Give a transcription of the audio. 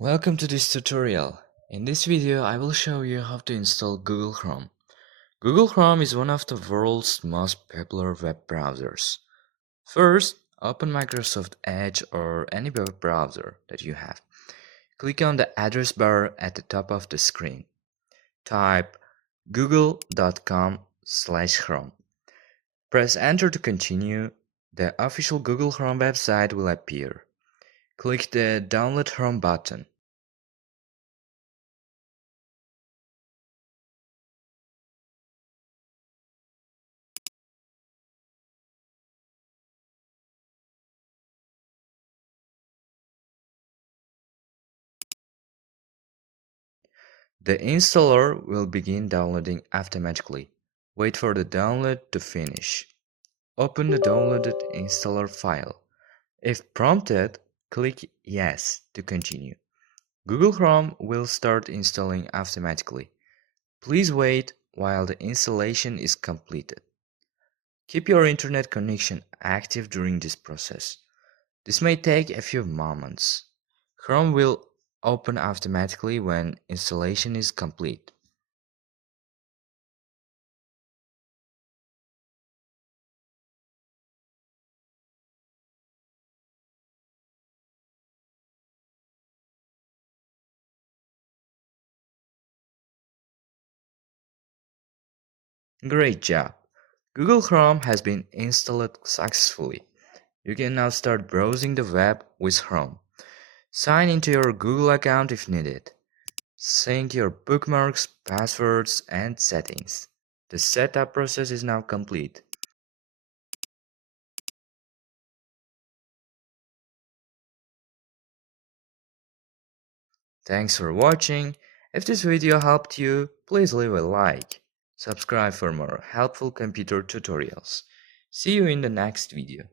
Welcome to this tutorial. In this video, I will show you how to install Google Chrome. Google Chrome is one of the world's most popular web browsers. First, open Microsoft Edge or any web browser that you have. Click on the address bar at the top of the screen. Type google.com/chrome. Press enter to continue. The official Google Chrome website will appear. Click the Download Chrome button. The installer will begin downloading automatically. Wait for the download to finish. Open the downloaded installer file. If prompted, click Yes to continue. Google Chrome will start installing automatically. Please wait while the installation is completed. Keep your internet connection active during this process. This may take a few moments. Chrome will open automatically when installation is complete. Great job! Google Chrome has been installed successfully. You can now start browsing the web with Chrome. Sign into your Google account if needed. Sync your bookmarks, passwords, and settings. The setup process is now complete. Thanks for watching. If this video helped you, please leave a like. Subscribe for more helpful computer tutorials. See you in the next video.